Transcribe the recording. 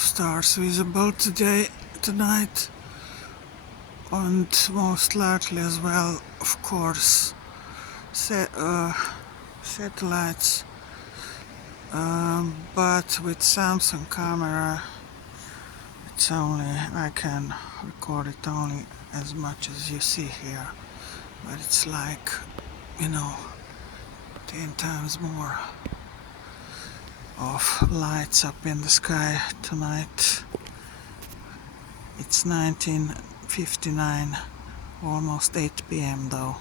of stars visible tonight, and most likely as well, of course, satellites. But with Samsung camera, I can record it only as much as you see here, but it's like, 10 times more of lights up in the sky tonight. It's 19:59, almost 8 p.m. though.